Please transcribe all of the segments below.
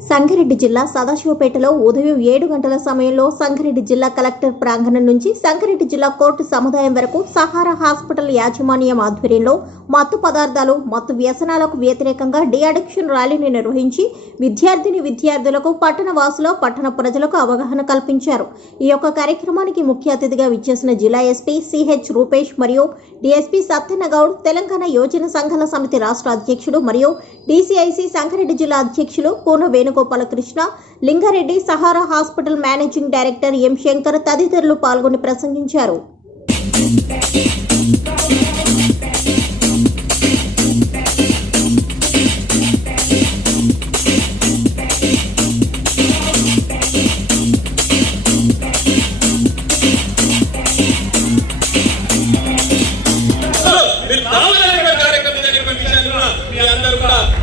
సంగారెడ్డి జిల్లా సదాశివపేటలో ఉదయం ఏడు గంటల సమయంలో సంగారెడ్డి జిల్లా కలెక్టర్ ప్రాంగణం నుంచి సంగారెడ్డి జిల్లా కోర్టు సముదాయం వరకు సహారా హాస్పిటల్ యాజమాన్యం ఆధ్వర్యంలో మత్తు పదార్థాలు మత్తు వ్యసనాలకు వ్యతిరేకంగా డి అడిక్షన్ ర్యాలీని నిర్వహించి విద్యార్థిని విద్యార్థులకు పట్టణ వాసులు పట్టణ ప్రజలకు అవగాహన కల్పించారు. ఈ యొక్క కార్యక్రమానికి ముఖ్య అతిథిగా విచ్చేసిన జిల్లా ఎస్పీ సిహెచ్ రూపేష్ మరియు డిఎస్పీ సత్యనగౌడ్ తెలంగాణ యోజన సంఘాల సమితి రాష్ట్ర అధ్యక్షుడు మరియు డిసిఐసి సంగారెడ్డి జిల్లా అధ్యక్షులు Purna Venugopalakrishna Lingareddy Sahara hospital managing director M Shankar తదితరులు పాల్గొని ప్రసంగించారు.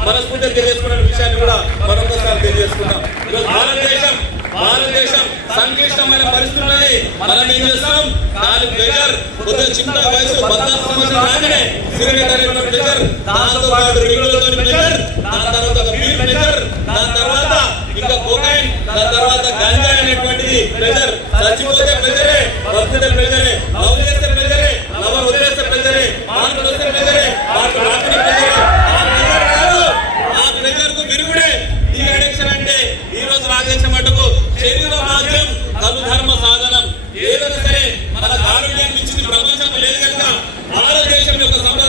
మనస్ఫూర్తిగా తెలియజేసుకున్న విషయాన్ని కూడా మరొకసారి తెలియజేసుకుందాం. ఈరోజు భారతదేశం భారతదేశం సంక్లిష్టమైన పరిస్థితులని మనం ఏం చేస్తాం దాని ప్రెజర్ కొద్దిగా చిన్న వయసు పద్నాలుగు సంవత్సరాలు రాగానే దాంతో పాటు దాని తర్వాత బీర్ దాని తర్వాత ఇంకా కోకైన్ దాని తర్వాత గంజా అనేటువంటిది ప్రెజర్ చచ్చిపోతే ప్రెజరే బతికితే ప్రెజరే లవ్ చేస్తే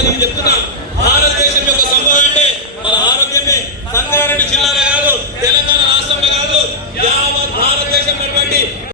నేను చెప్తున్నా భారతదేశం యొక్క సంపద అంటే మన ఆరోగ్యమే. సంగారెడ్డి జిల్లాలో కాదు తెలంగాణ రాష్ట్రంలో కాదు యావత్ భారతదేశం